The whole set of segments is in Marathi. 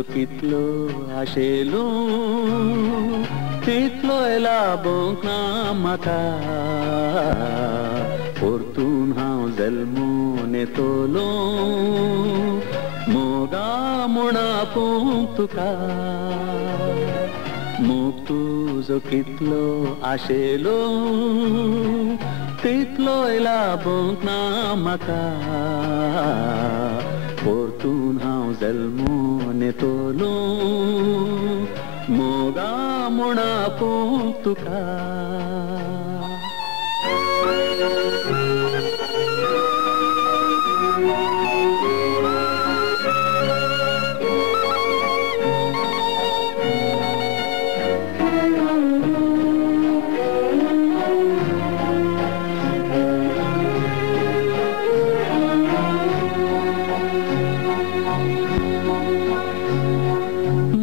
तुजो कितलो आशेलो तितलोय लाबोंक ना म्हाका परतून हांव जल्मून येतलो मोगा म्हूण आपोवंक तुका मोग तुजो कितलो आशेलो तितलोय लाबोंक ना म्हाका परतून हांव जल्मून येतलो मोगा म्हूण आपोवंक तुका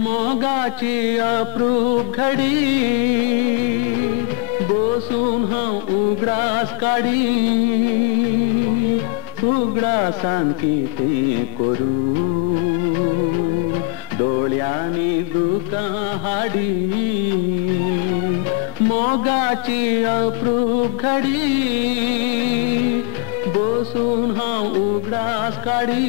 मोगाची अप्रूप घडी बसून हांव उगडास काडी उगडासान कितें करूं दोळ्यांनी दुकां हाडी मोगाची अप्रूप घडी बसून हांव उगडास काडी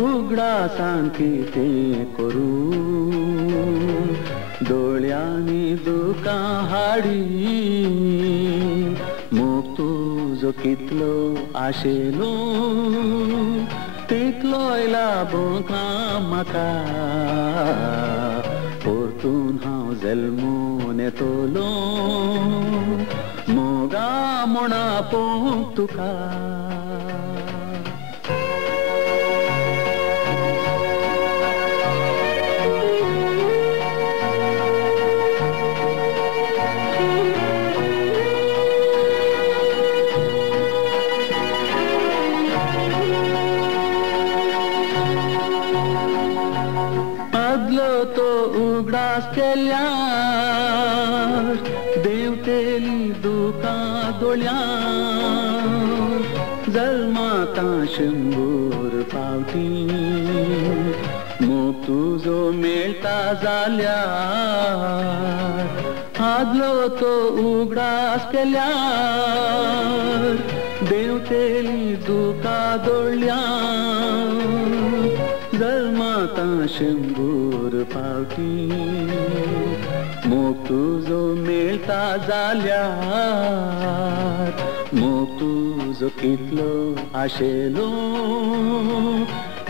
उगडासान कितें करूं दोळ्यांनी दुकां हाडी मोग तुजो कितलो आशेलो तितलोय लाबोंक ना म्हाका परतून हांव जल्मून येतलो मोगा म्हूण आपोवंक तुका तो उगडास केल्यार देंवतेली दुकां दोळ्यां जल्माता शंभर फावटी मोग तुजो मेळटा जाल्यार आदलो तो उगडास केल्यार देंवतेली दुकां दोळ्यां जल्माता शंभर फावटी मोग तुजो मेळटा जाल्यार मोग तुजो कितलो आशेलो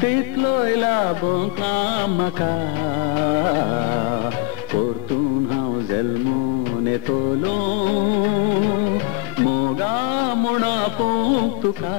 तितलोय लाबोंक ना म्हाका परतून हांव जल्मून येतलो मोगा म्हूण आपोवंक तुका